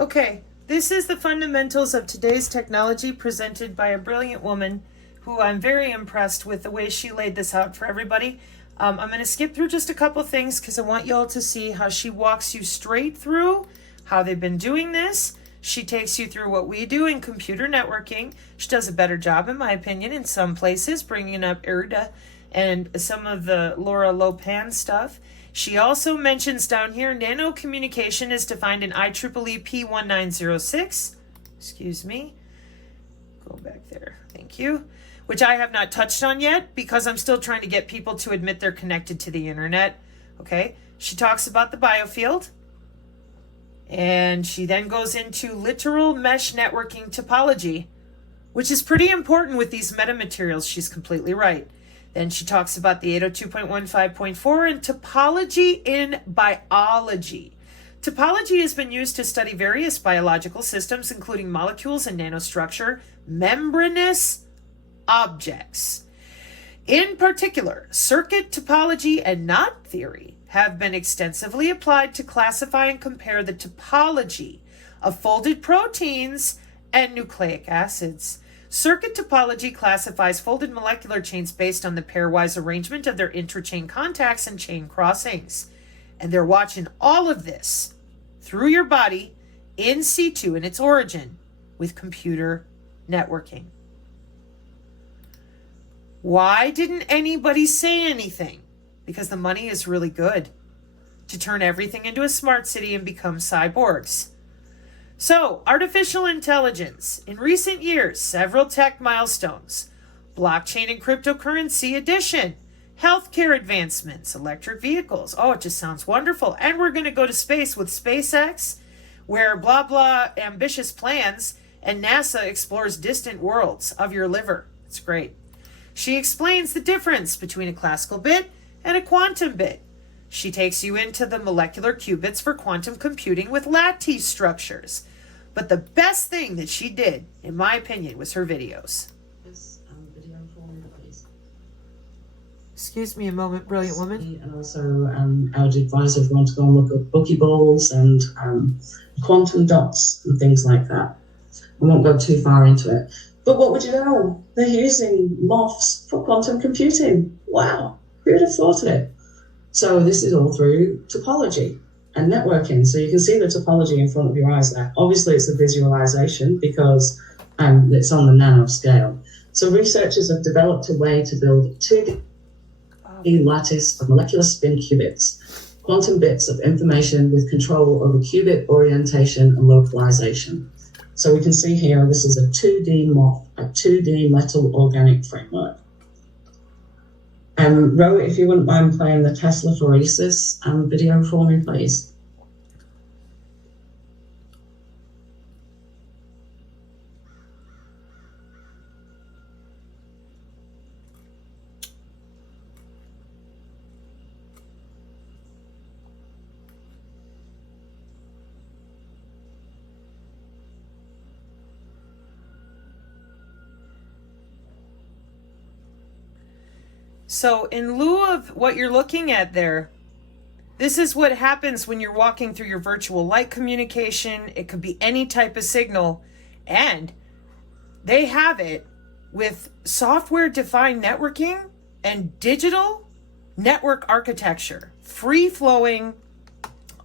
Okay, this is the fundamentals of today's technology presented by a brilliant woman who I'm very impressed with the way she laid this out for everybody. I'm going to skip through just a couple things because I want y'all to see how she walks you straight through how they've been doing this. She takes you through what we do in computer networking. She does a better job, in my opinion, in some places, bringing up Erda and some of the Laura Lopan stuff. She also mentions down here, nano communication is defined in IEEE P1906. Excuse me. Go back there. Thank you. Which I have not touched on yet because I'm still trying to get people to admit they're connected to the internet. Okay. She talks about the biofield. And she then goes into literal mesh networking topology, which is pretty important with these metamaterials. She's completely right. Then she talks about the 802.15.4 and topology in biology. Topology has been used to study various biological systems, including molecules and nanostructure, membranous objects. In particular, circuit topology and knot theory have been extensively applied to classify and compare the topology of folded proteins and nucleic acids. Circuit topology classifies folded molecular chains based on the pairwise arrangement of their interchain contacts and chain crossings. And they're watching all of this through your body in situ in its origin with computer networking. Why didn't anybody say anything? Because the money is really good to turn everything into a smart city and become cyborgs. So, artificial intelligence. In recent years, several tech milestones. Blockchain and cryptocurrency addition. Healthcare advancements. Electric vehicles. Oh, it just sounds wonderful. And we're going to go to space with SpaceX, where blah, blah, ambitious plans, and NASA explores distant worlds of your liver. It's great. She explains the difference between a classical bit and a quantum bit. She takes you into the molecular qubits for quantum computing with lattice structures. But the best thing that she did, in my opinion, was her videos. Yes, video for me, please. Excuse me a moment, brilliant woman. And also, I would advise everyone to go and look at Bucky Balls and quantum dots and things like that. I won't go too far into it. But what would you know? They're using MOFs for quantum computing. Wow, who would have thought of it? So this is all through topology and networking. So you can see the topology in front of your eyes there. Obviously, it's a visualization because it's on the nano scale. So researchers have developed a way to build 2D lattice of molecular spin qubits, quantum bits of information with control over qubit orientation and localization. So we can see here, this is a 2D MOF, a 2D metal organic framework. Ro, if you wouldn't mind playing the Tesla phoresis video for me, please. So in lieu of what you're looking at there, this is what happens when you're walking through your virtual light communication. It could be any type of signal. And they have it with software-defined networking and digital network architecture. Free-flowing,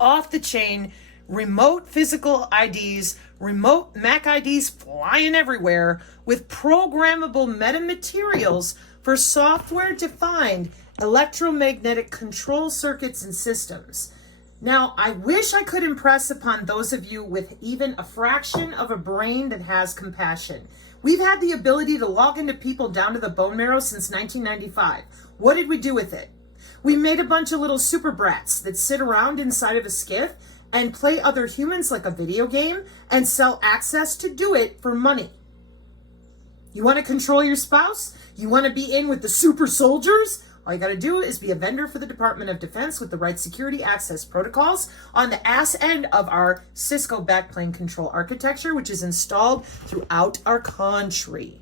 off-the-chain, remote physical IDs, remote MAC IDs flying everywhere with programmable metamaterials for software-defined electromagnetic control circuits and systems. Now, I wish I could impress upon those of you with even a fraction of a brain that has compassion. We've had the ability to log into people down to the bone marrow since 1995. What did we do with it? We made a bunch of little super brats that sit around inside of a skiff and play other humans like a video game and sell access to do it for money. You want to control your spouse? You want to be in with the super soldiers? All you got to do is be a vendor for the Department of Defense with the right security access protocols on the ass end of our Cisco backplane control architecture, which is installed throughout our country.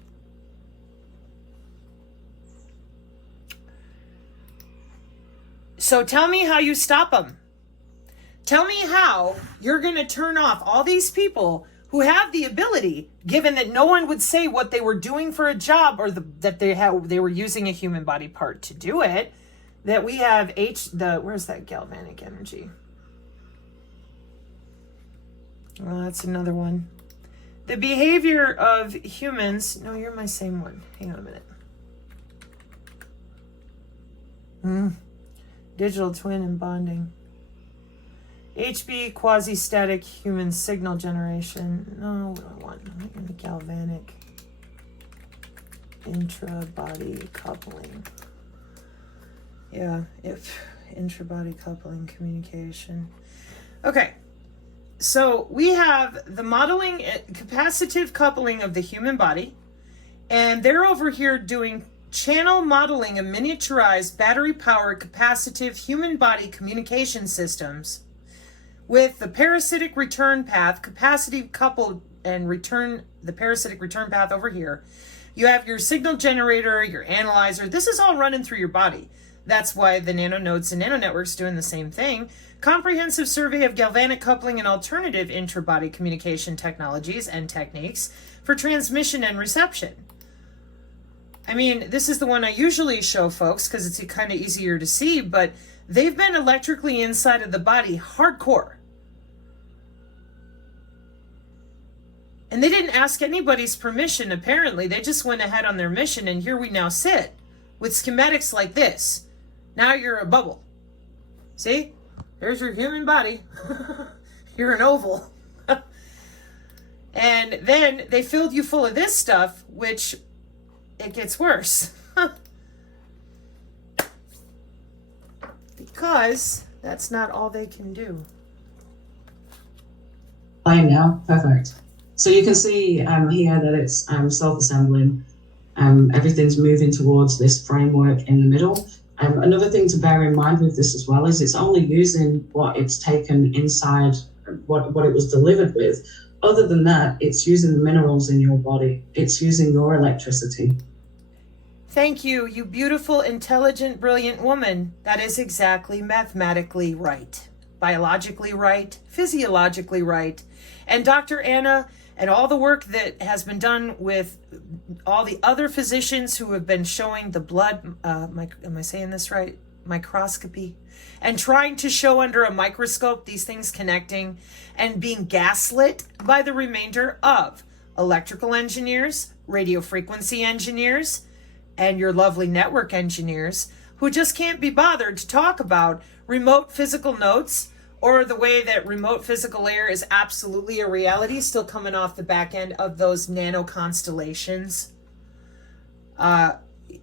So tell me how you stop them. Tell me how you're going to turn off all these people who have the ability, given that no one would say what they were doing for a job or that they were using a human body part to do it, that we have where's that galvanic energy? Well, that's another one. The behavior of humans. No, you're my same one. Hang on a minute. Digital twin and bonding. HB, quasi-static human signal generation. No, what do I want? I'm going to galvanic. Intra-body coupling. Yeah, if intra-body coupling communication. Okay. So we have the modeling, capacitive coupling of the human body, and they're over here doing channel modeling of miniaturized battery-powered capacitive human body communication systems with the parasitic return path, capacity coupled and return, the parasitic return path over here. You have your signal generator, your analyzer. This is all running through your body. That's why the nanonodes and nanonetworks doing the same thing. Comprehensive survey of galvanic coupling and alternative intra-body communication technologies and techniques for transmission and reception. I mean, this is the one I usually show folks because it's kind of easier to see, but they've been electrically inside of the body hardcore. And they didn't ask anybody's permission, apparently. They just went ahead on their mission, and here we now sit with schematics like this. Now you're a bubble. See? There's your human body. You're an oval. And then they filled you full of this stuff, which it gets worse. Because that's not all they can do. Fine now, perfect. So you can see here that it's self-assembling. Everything's moving towards this framework in the middle. Another thing to bear in mind with this as well is it's only using what it's taken inside, what it was delivered with. Other than that, it's using the minerals in your body. It's using your electricity. Thank you, you beautiful, intelligent, brilliant woman. That is exactly mathematically right, biologically right, physiologically right. And Dr. Anna and all the work that has been done with all the other physicians who have been showing the blood, am I saying this right? Microscopy, and trying to show under a microscope these things connecting and being gaslit by the remainder of electrical engineers, radio frequency engineers, and your lovely network engineers who just can't be bothered to talk about remote physical notes or the way that remote physical air is absolutely a reality, still coming off the back end of those nano constellations.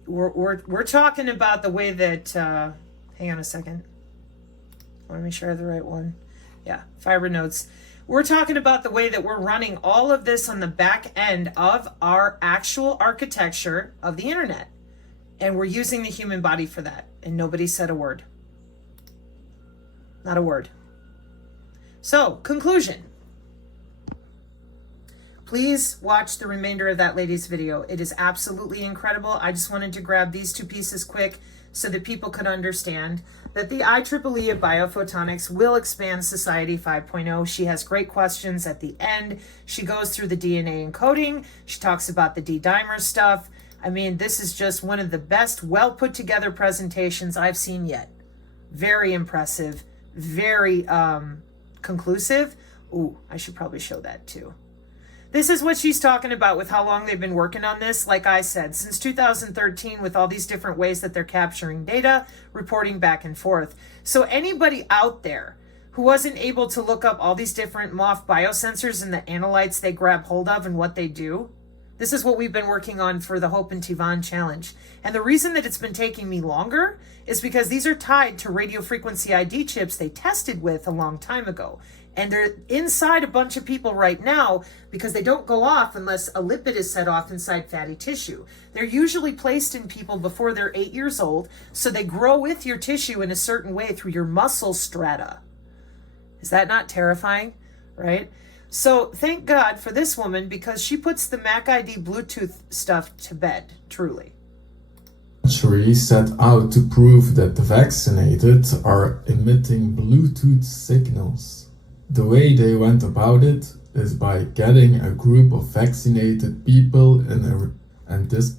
We're talking about the way that, hang on a second. I want to make sure I have the right one. Yeah, fiber nodes. We're talking about the way that we're running all of this on the back end of our actual architecture of the internet. And we're using the human body for that. And nobody said a word. Not a word. So, conclusion. Please watch the remainder of that lady's video. It is absolutely incredible. I just wanted to grab these two pieces quick so that people could understand that the IEEE of Biophotonics will expand Society 5.0. She has great questions at the end. She goes through the DNA encoding. She talks about the D-dimer stuff. I mean, this is just one of the best, well put together presentations I've seen yet. Very impressive, very conclusive. Ooh, I should probably show that too. This is what she's talking about with how long they've been working on this. Like I said, since 2013 with all these different ways that they're capturing data, reporting back and forth. So anybody out there who wasn't able to look up all these different MOF biosensors and the analytes they grab hold of and what they do, this is what we've been working on for the Hope and Tivan Challenge. And the reason that it's been taking me longer is because these are tied to radio frequency ID chips they tested with a long time ago. And they're inside a bunch of people right now because they don't go off unless a lipid is set off inside fatty tissue. They're usually placed in people before they're 8 years old, so they grow with your tissue in a certain way through your muscle strata. Is that not terrifying? Right? So thank God for this woman because she puts the MAC ID Bluetooth stuff to bed, truly. Century set out to prove that the vaccinated are emitting Bluetooth signals. The way they went about it is by getting a group of vaccinated people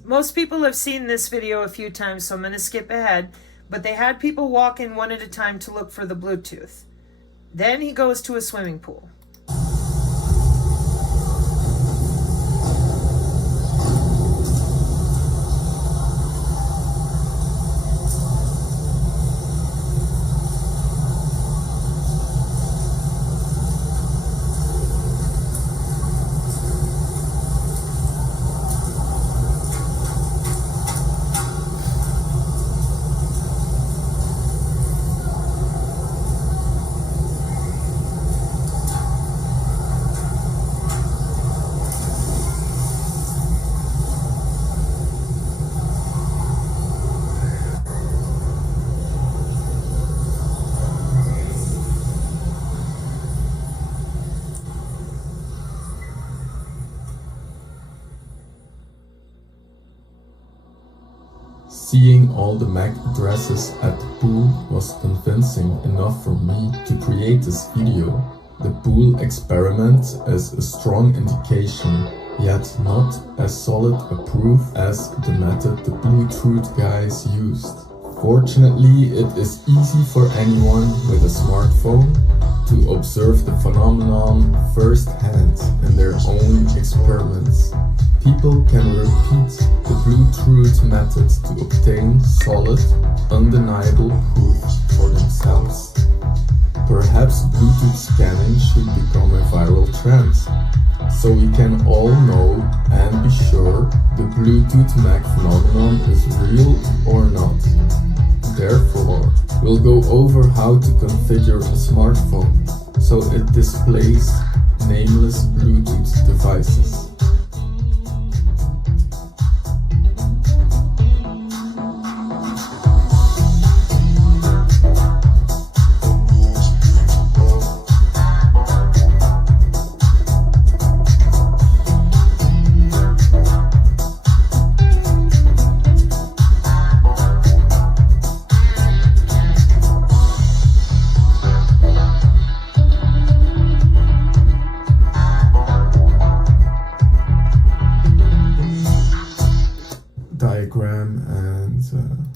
Most people have seen this video a few times, so I'm going to skip ahead, but they had people walk in one at a time to look for the Bluetooth. Then he goes to a swimming pool. Seeing all the MAC addresses at the pool was convincing enough for me to create this video. The pool experiment is a strong indication, yet not as solid a proof as the method the Bluetooth guys used. Fortunately, it is easy for anyone with a smartphone to observe the phenomenon firsthand in their own experiments. People can repeat the Bluetooth method to obtain solid, undeniable proof for themselves. Perhaps Bluetooth scanning should become a viral trend, so we can all know and be sure the Bluetooth MAC phenomenon is real or not. Therefore, we'll go over how to configure a smartphone so it displays nameless Bluetooth devices. Diagram and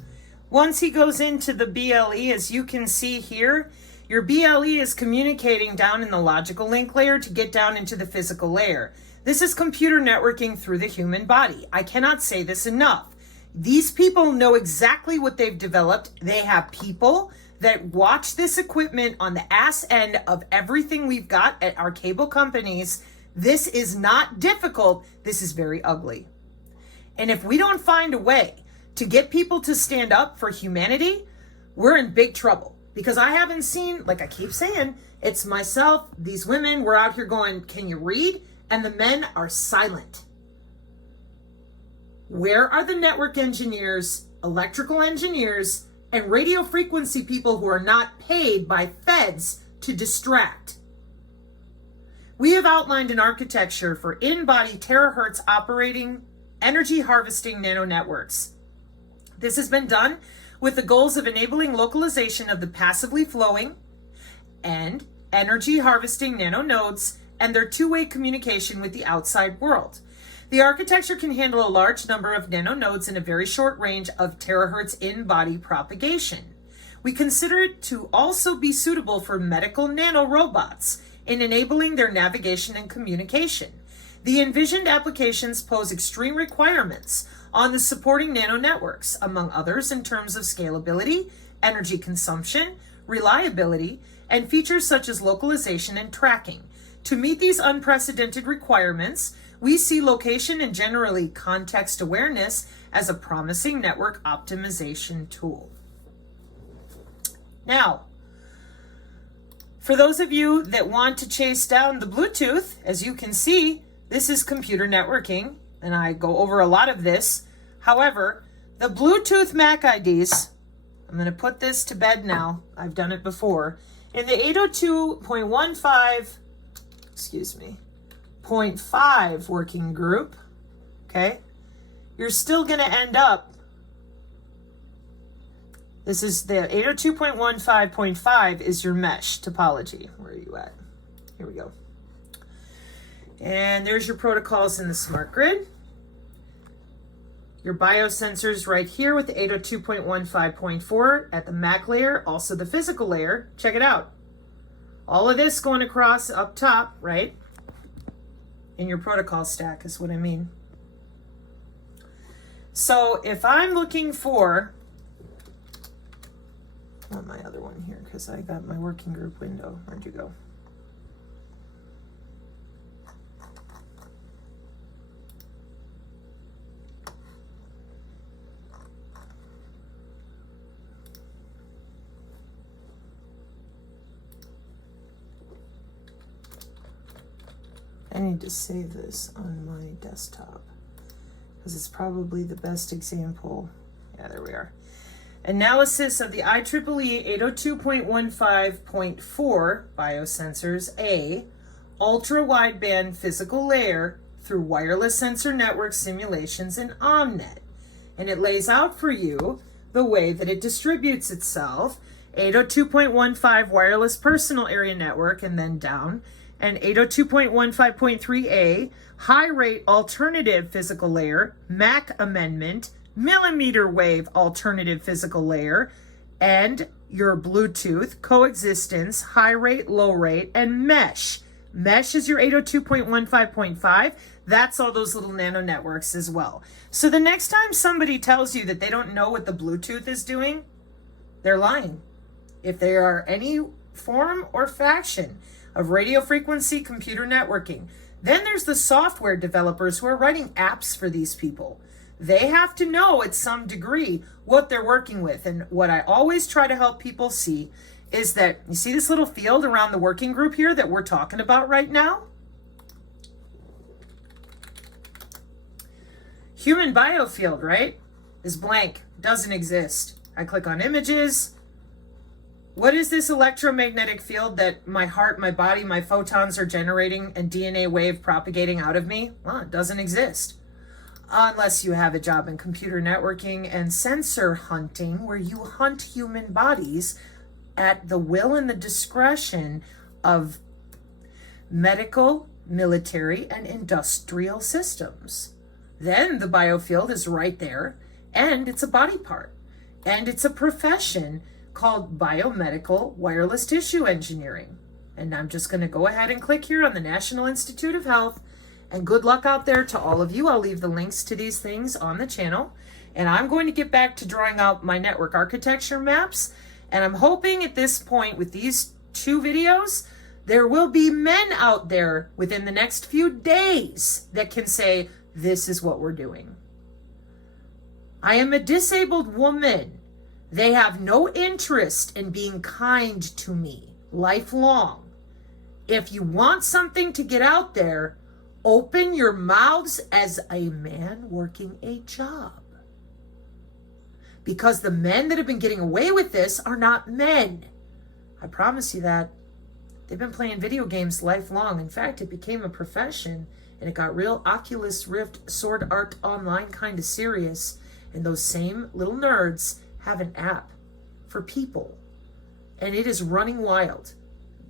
Once he goes into the BLE, as you can see here, your BLE is communicating down in the logical link layer to get down into the physical layer. This is computer networking through the human body. I cannot say this enough. These people know exactly what they've developed. They have people that watch this equipment on the ass end of everything we've got at our cable companies. This is not difficult. This is very ugly. And if we don't find a way to get people to stand up for humanity, we're in big trouble. Because I haven't seen, like I keep saying, it's myself, these women, we're out here going, can you read? And the men are silent. Where are the network engineers, electrical engineers, and radio frequency people who are not paid by feds to distract? We have outlined an architecture for in-body terahertz operating energy harvesting nano networks. This has been done with the goals of enabling localization of the passively flowing and energy harvesting nano nodes and their two-way communication with the outside world. The architecture can handle a large number of nano nodes in a very short range of terahertz in-body propagation. We consider it to also be suitable for medical nanorobots in enabling their navigation and communication. The envisioned applications pose extreme requirements on the supporting nano networks, among others in terms of scalability, energy consumption, reliability, and features such as localization and tracking. To meet these unprecedented requirements, we see location and generally context awareness as a promising network optimization tool. Now, for those of you that want to chase down the Bluetooth, as you can see, this is computer networking, and I go over a lot of this. However, the Bluetooth MAC IDs, I'm going to put this to bed now. I've done it before. In the 802.15, 0.5 working group, okay, you're still going to end up This is the 802.15.5 is your mesh topology. Where are you at? Here we go. And there's your protocols in the smart grid. Your biosensors right here with the 802.15.4 at the MAC layer, also the physical layer. Check it out. All of this going across up top, right? In your protocol stack is what I mean. So if I'm looking for, I want my other one here because I got my working group window. Where'd you go? I need to save this on my desktop because it's probably the best example. Yeah, there we are. Analysis of the IEEE 802.15.4 biosensors A, ultra-wideband physical layer through wireless sensor network simulations in OMNet. And it lays out for you the way that it distributes itself. 802.15 wireless personal area network and then down. And 802.15.3a, high rate alternative physical layer, MAC amendment, millimeter wave alternative physical layer, and your Bluetooth, coexistence, high rate, low rate, and mesh. Mesh is your 802.15.5. That's all those little nano networks as well. So the next time somebody tells you that they don't know what the Bluetooth is doing, they're lying. If they are any form or faction of radio frequency computer networking. Then there's the software developers who are writing apps for these people. They have to know at some degree what they're working with. And what I always try to help people see is that, you see this little field around the working group here that we're talking about right now? Human biofield, right, is blank, doesn't exist. I click on images. What is this electromagnetic field that my heart, my body, my photons are generating and DNA wave propagating out of me? Well, it doesn't exist. Unless you have a job in computer networking and sensor hunting, where you hunt human bodies at the will and the discretion of medical, military, and industrial systems. Then the biofield is right there, and it's a body part, and it's a profession called biomedical wireless tissue engineering. And I'm just going to go ahead and click here on the National Institute of Health, and good luck out there to all of you. I'll leave the links to these things on the channel, and I'm going to get back to drawing out my network architecture maps. And I'm hoping at this point with these 2 videos, there will be men out there within the next few days that can say, this is what we're doing. I am a disabled woman. They have no interest in being kind to me lifelong. If you want something to get out there, open your mouths as a man working a job. Because the men that have been getting away with this are not men. I promise you that. They've been playing video games lifelong. In fact, it became a profession, and it got real Oculus Rift Sword Art Online kind of serious. And those same little nerds have an app for people, and it is running wild.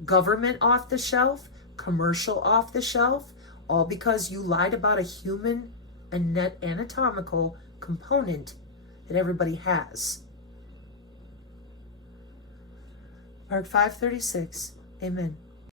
Government off the shelf, commercial off the shelf, all because you lied about a human and net anatomical component that everybody has. Mark 5:36. Amen.